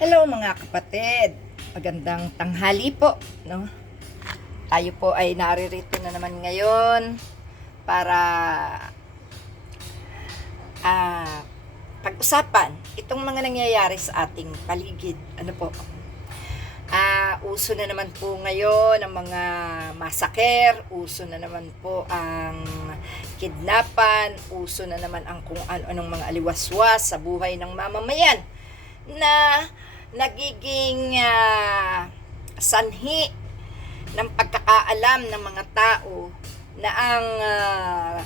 Hello mga kapatid. Magandang tanghali po, no? Tayo po ay naririto na naman ngayon para ah pag-usapan itong mga nangyayari sa ating paligid. Ano po? Ah, uso na naman po ngayon ang mga masaker, uso na naman po ang kidnapan, uso na naman ang kung ano-anong mga aliwaswas sa buhay ng mamamayan na nagiging ah, sanhi ng pagkakaalam ng mga tao na ang ah,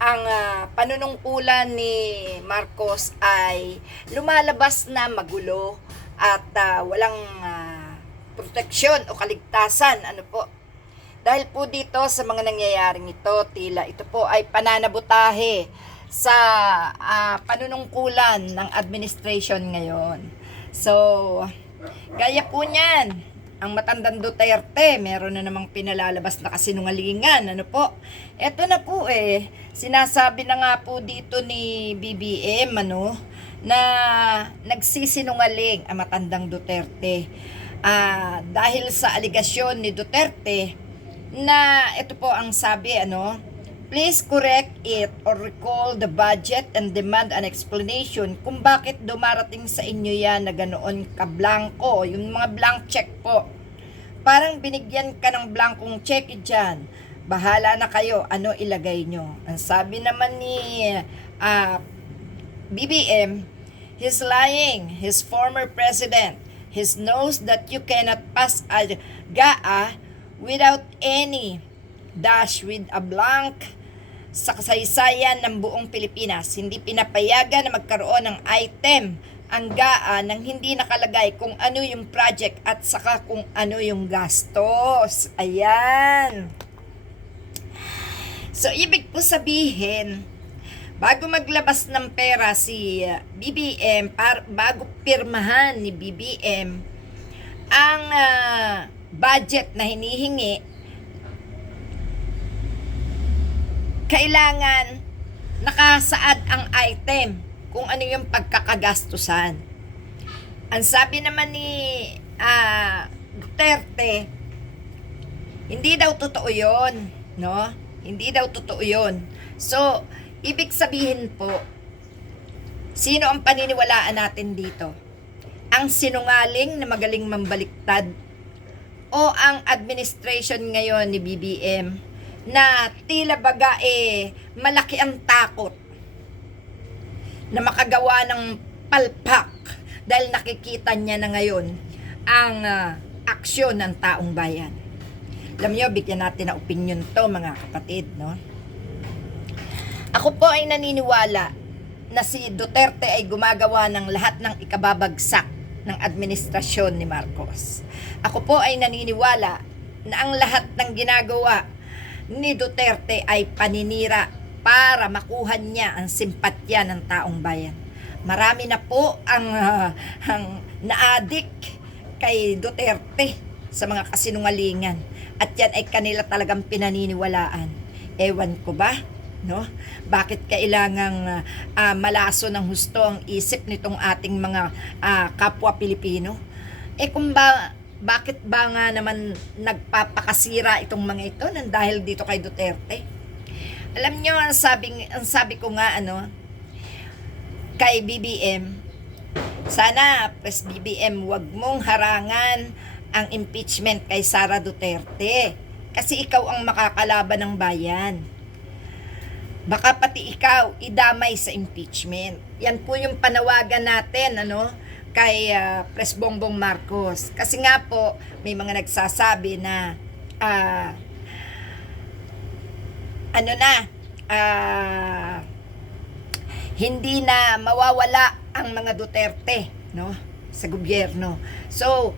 ang ah, panunungkulan ni Marcos ay lumalabas na magulo at ah, walang ah, proteksyon o kaligtasan. Ano po? Dahil po dito sa mga nangyayaring ito tila ito po ay pananabutahe sa ah, panunungkulan ng administration ngayon so gaya po niyan ang matandang Duterte, meron na namang pinalalabas na kasinungalingan. Ano po? Eto na po eh. Sinasabi na nga po dito ni BBM, ano, na nagsisinungaling ang matandang Duterte. Ah, dahil sa aligasyon ni Duterte na ito po ang sabi, ano, Please correct it or recall the budget and demand an explanation kung bakit dumarating sa inyo yan na ganoon ka-blanco, yung mga blank check po. Parang binigyan ka ng blankong check dyan. Bahala na kayo, ano ilagay nyo. Ang sabi naman ni ah, BBM, he's lying, his former president. He knows that you cannot pass a GAA without any dash with a blank sa kasaysayan ng buong Pilipinas. Hindi pinapayagan na magkaroon ng item ang GAA nang hindi nakalagay kung ano yung project at saka kung ano yung gastos. Ayan. So, ibig po sabihin, bago maglabas ng pera si uh, BBM, par, bago pirmahan ni BBM, ang ah, budget na hinihingi kailangan nakasaad ang item kung ano yung pagkakagastusan. Ang sabi naman ni ah, Duterte, hindi daw totoo yon, no? Hindi daw totoo yon. So, ibig sabihin po, sino ang paniniwalaan natin dito? Ang sinungaling na magaling mambaliktad o ang administration ngayon ni BBM na tila baga eh malaki ang takot na makagawa ng palpak dahil nakikita niya na ngayon ang ah, aksyon ng taong bayan. Alam niyo, bigyan natin ng opinion to mga kapatid, no? Ako po ay naniniwala na si Duterte ay gumagawa ng lahat ng ikababagsak ng administrasyon ni Marcos. Ako po ay naniniwala na ang lahat ng ginagawa ni Duterte ay paninira para makuha niya ang simpatya ng taong bayan. Marami na po ang, ah, ang naadik kay Duterte sa mga kasinungalingan. At yan ay kanila talagang pinaniniwalaan. Ewan ko ba? No? Bakit kailangang ah, malaso ng husto ang isip nitong ating mga ah, kapwa Pilipino? Eh kung ba bakit ba nga naman nagpapakasira itong mga ito nang dahil dito kay Duterte? Alam niyo ang sabi ang sabi ko nga ano kay BBM sana pres BBM wag mong harangan ang impeachment kay Sara Duterte kasi ikaw ang makakalaban ng bayan. Baka pati ikaw idamay sa impeachment. Yan po yung panawagan natin ano kay ah, Pres Bongbong Marcos. Kasi nga po, may mga nagsasabi na ah, ano na, ah, hindi na mawawala ang mga Duterte, no? Sa gobyerno. So,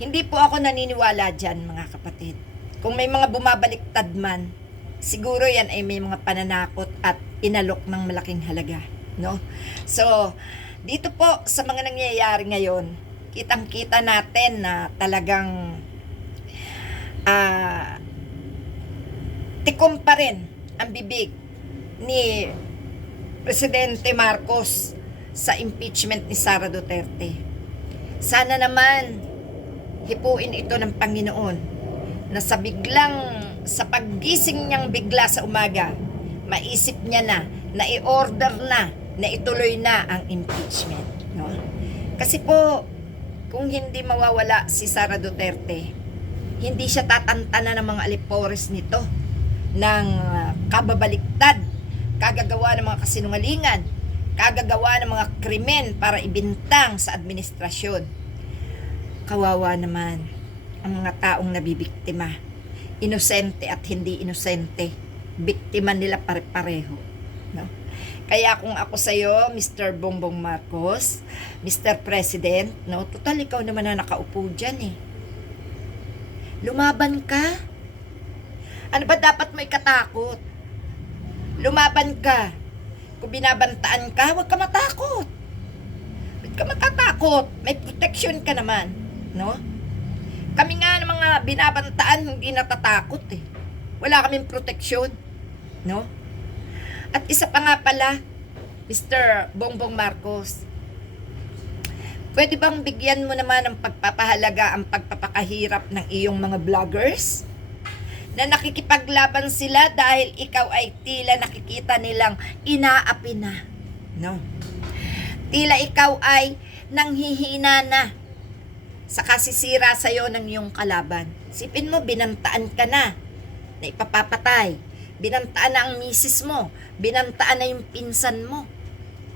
hindi po ako naniniwala dyan, mga kapatid. Kung may mga bumabaliktad man, siguro yan ay may mga pananakot at inalok ng malaking halaga, no? So, dito po sa mga nangyayari ngayon, kitang-kita natin na talagang ah tikom pa rin ang bibig ni Presidente Marcos sa impeachment ni Sara Duterte. Sana naman hipuin ito ng Panginoon na sa biglang sa paggising niyang bigla sa umaga, maisip niya na na i-order na na ituloy na ang impeachment, no? Kasi po kung hindi mawawala si Sara Duterte, hindi siya tatantana ng mga alipores nito ng ah, kababaliktad, kagagawa ng mga kasinungalingan, kagagawa ng mga krimen para ibintang sa administrasyon. Kawawa naman ang mga taong nabibiktima. Inosente at hindi inosente. Biktima nila pare-pareho. No? Kaya kung ako sa iyo, Mr. Bongbong Marcos, Mr. President, no, total ikaw naman na nakaupo dyan eh. Lumaban ka. Ano ba dapat mo ikatakot? Lumaban ka. Kung binabantaan ka, huwag ka matakot. Huwag ka matatakot. May protection ka naman. No? Kami nga ng mga binabantaan, hindi natatakot eh. Wala kaming proteksyon. No? At isa pa nga pala, Mr. Bongbong Marcos, pwede bang bigyan mo naman ng pagpapahalaga ang pagpapakahirap ng iyong mga vloggers? Na nakikipaglaban sila dahil ikaw ay tila nakikita nilang inaapi na. No? Tila ikaw ay nanghihina na sa kasisira sa'yo ng iyong kalaban. Sipin mo, binantaan ka na na ipapapatay. Binantaan na ang misis mo. Binantaan na yung pinsan mo.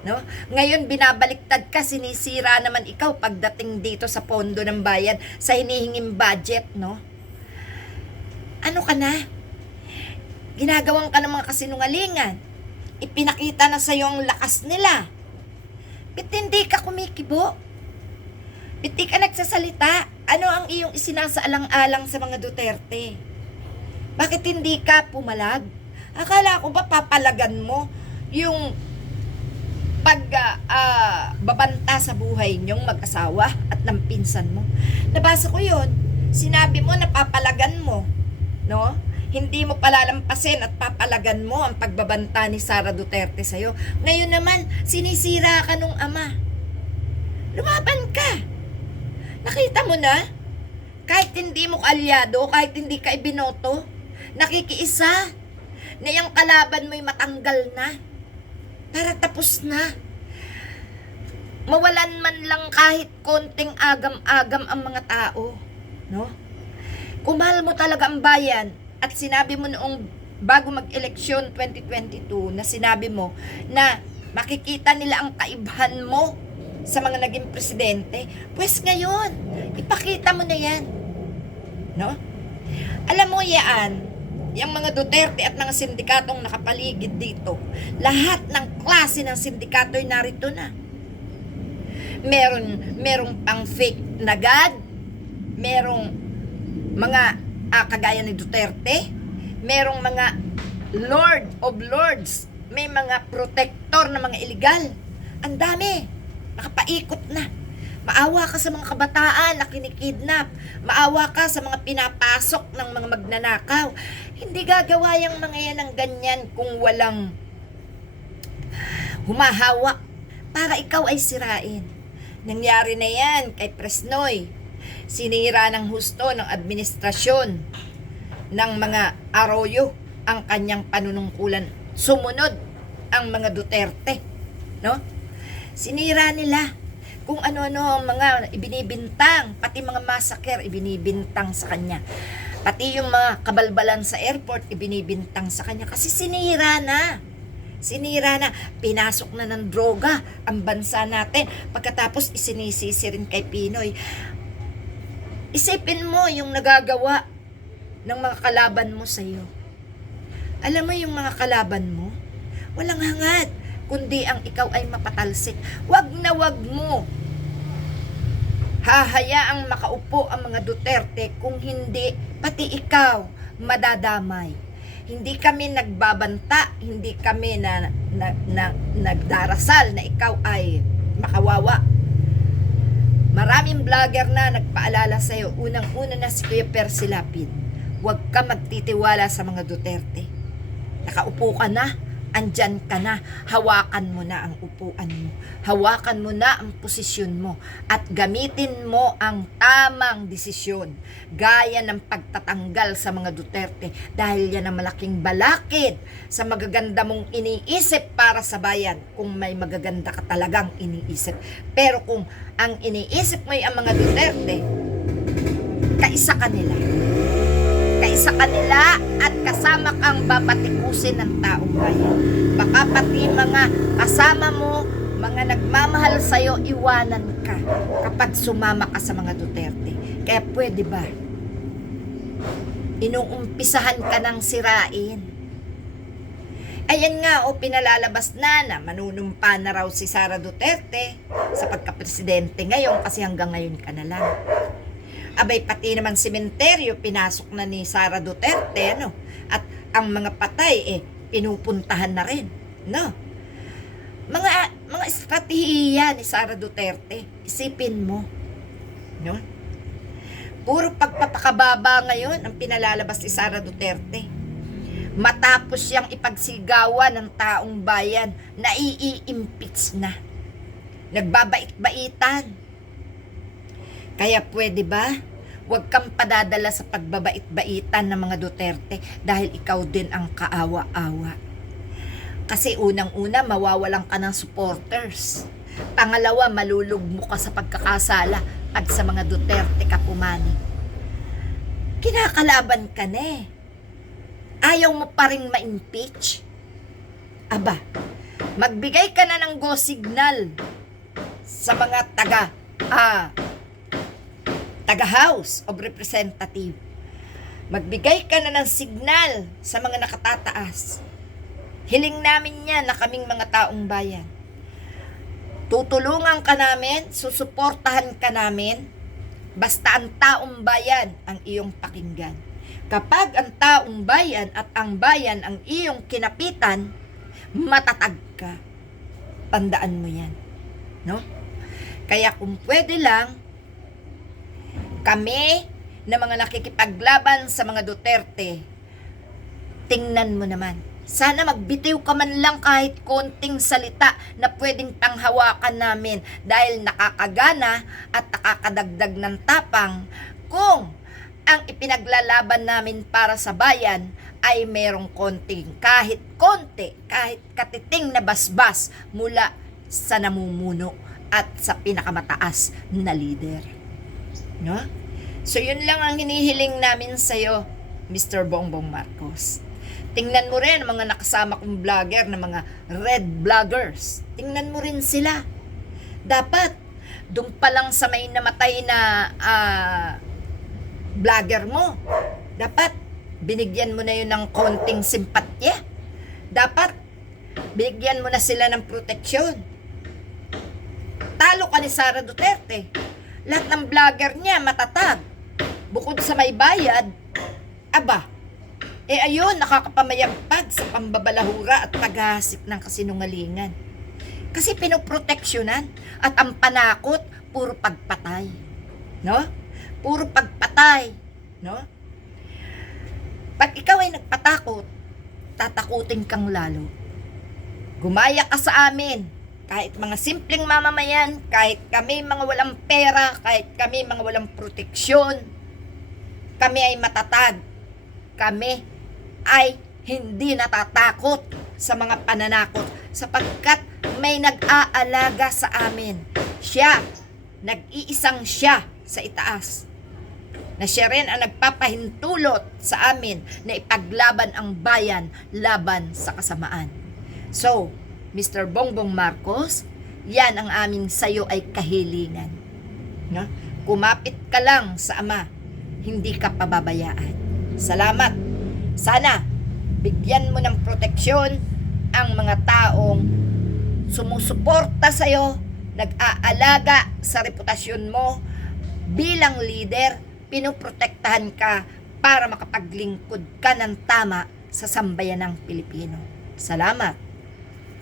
No? Ngayon, binabaliktad ka, sinisira naman ikaw pagdating dito sa pondo ng bayan sa hinihinging budget, no? Ano ka na? Ginagawan ka ng mga kasinungalingan. Ipinakita na sa'yo ang lakas nila. Ba't hindi ka kumikibo? Di ka nagsasalita? Ano ang iyong isinasaalang-alang sa mga Duterte? Bakit hindi ka pumalag? Akala ko ba papalagan mo yung pag ah, babanta sa buhay niyong mag-asawa at ng pinsan mo. Nabasa ko yon. Sinabi mo na papalagan mo. No? Hindi mo palalampasin at papalagan mo ang pagbabanta ni Sara Duterte sa'yo. Ngayon naman, sinisira ka nung ama. Lumaban ka. Nakita mo na? Kahit hindi mo kaalyado, kahit hindi ka ibinoto, nakikiisa na yung kalaban mo'y matanggal na. Para tapos na. Mawalan man lang kahit konting agam-agam ang mga tao. No? Kung mahal mo talaga ang bayan at sinabi mo noong bago mag-eleksyon 2022 na sinabi mo na makikita nila ang kaibahan mo sa mga naging presidente, pues ngayon, ipakita mo na yan. No? Alam mo yan, yung mga Duterte at mga sindikatong nakapaligid dito, lahat ng klase ng sindikato ay narito na. Meron, merong pang fake na God, merong mga ah, kagaya ni Duterte, merong mga Lord of Lords, may mga protector na mga illegal. Ang dami. Nakapaikot na. Maawa ka sa mga kabataan na kinikidnap. Maawa ka sa mga pinapasok ng mga magnanakaw. Hindi gagawa yung mga yan ng ganyan kung walang humahawa para ikaw ay sirain. Nangyari na yan kay Presnoy. Sinira ng husto ng administrasyon ng mga Arroyo ang kanyang panunungkulan. Sumunod ang mga Duterte. No? Sinira nila kung ano-ano ang mga ibinibintang, pati mga massacre ibinibintang sa kanya. Pati yung mga kabalbalan sa airport ibinibintang sa kanya kasi sinira na. Sinira na, pinasok na ng droga ang bansa natin. Pagkatapos isinisisi rin kay Pinoy. Isipin mo yung nagagawa ng mga kalaban mo sa iyo. Alam mo yung mga kalaban mo, walang hangad, kundi ang ikaw ay mapatalsik. Wag na wag mo hahayaang makaupo ang mga Duterte kung hindi pati ikaw madadamay. Hindi kami nagbabanta, hindi kami na, na, na nagdarasal na ikaw ay makawawa. Maraming vlogger na nagpaalala sa iyo, unang-una na si Kuya Percy Lapid. Huwag ka magtitiwala sa mga Duterte. Nakaupo ka na, andyan ka na, hawakan mo na ang upuan mo. Hawakan mo na ang posisyon mo at gamitin mo ang tamang desisyon. Gaya ng pagtatanggal sa mga Duterte dahil yan ang malaking balakid sa magaganda mong iniisip para sa bayan kung may magaganda ka talagang iniisip. Pero kung ang iniisip mo ay ang mga Duterte, kaisa ka nila kaisa kanila at kasama kang babatikusin ng taong bayan. Baka pati mga kasama mo, mga nagmamahal sa'yo, iwanan ka kapag sumama ka sa mga Duterte. Kaya pwede ba? Inuumpisahan ka ng sirain. Ayan nga, o pinalalabas na na manunumpa na raw si Sara Duterte sa pagka-presidente ngayon kasi hanggang ngayon ka na lang. Abay, pati naman sementeryo, pinasok na ni Sara Duterte, ano? At ang mga patay, eh, pinupuntahan na rin, no? Mga, mga estratehiya ni Sara Duterte, isipin mo, no? Puro pagpapakababa ngayon ang pinalalabas ni Sara Duterte. Matapos siyang ipagsigawan ng taong bayan, nai-impeach na. Nagbabait-baitan. Kaya pwede ba? Huwag kang padadala sa pagbabait-baitan ng mga Duterte dahil ikaw din ang kaawa-awa. Kasi unang-una, mawawalan ka ng supporters. Pangalawa, malulugmo ka sa pagkakasala pag sa mga Duterte ka pumani. Kinakalaban ka na eh. Ayaw mo pa rin ma-impeach? Aba, magbigay ka na ng go signal sa mga taga ah, taga House of Representative. Magbigay ka na ng signal sa mga nakatataas. Hiling namin yan na kaming mga taong bayan. Tutulungan ka namin, susuportahan ka namin, basta ang taong bayan ang iyong pakinggan. Kapag ang taong bayan at ang bayan ang iyong kinapitan, matatag ka. Tandaan mo yan. No? Kaya kung pwede lang, kami na mga nakikipaglaban sa mga Duterte, tingnan mo naman. Sana magbitiw ka man lang kahit konting salita na pwedeng panghawakan namin dahil nakakagana at nakakadagdag ng tapang kung ang ipinaglalaban namin para sa bayan ay merong konting kahit konti, kahit katiting na basbas mula sa namumuno at sa pinakamataas na leader. No? So yun lang ang hinihiling namin sa iyo, Mr. Bongbong Marcos. Tingnan mo rin mga nakasama kong vlogger na mga red vloggers. Tingnan mo rin sila. Dapat, doon pa lang sa may namatay na ah, vlogger mo, dapat binigyan mo na yun ng konting simpatya. Dapat, bigyan mo na sila ng proteksyon. Talo ka ni Sara Duterte. Lahat ng vlogger niya matatag. Bukod sa may bayad, aba, eh ayun, nakakapamayagpag sa pambabalahura at paghahasik ng kasinungalingan. Kasi pinoproteksyonan at ang panakot, puro pagpatay. No? Puro pagpatay. No? Pag ikaw ay nagpatakot, tatakutin kang lalo. Gumaya ka sa amin. Kahit mga simpleng mamamayan, kahit kami mga walang pera, kahit kami mga walang proteksyon, kami ay matatag. Kami ay hindi natatakot sa mga pananakot sapagkat may nag-aalaga sa amin. Siya, nag-iisang siya sa itaas. Na siya rin ang nagpapahintulot sa amin na ipaglaban ang bayan laban sa kasamaan. So, Mr. Bongbong Marcos, yan ang aming sayo ay kahilingan. No? Kumapit ka lang sa Ama, hindi ka pababayaan. Salamat sana, bigyan mo ng proteksyon ang mga taong sumusuporta sa'yo, nag-aalaga sa reputasyon mo bilang leader, pinoprotektahan ka para makapaglingkod ka ng tama sa sambayan ng Pilipino. Salamat.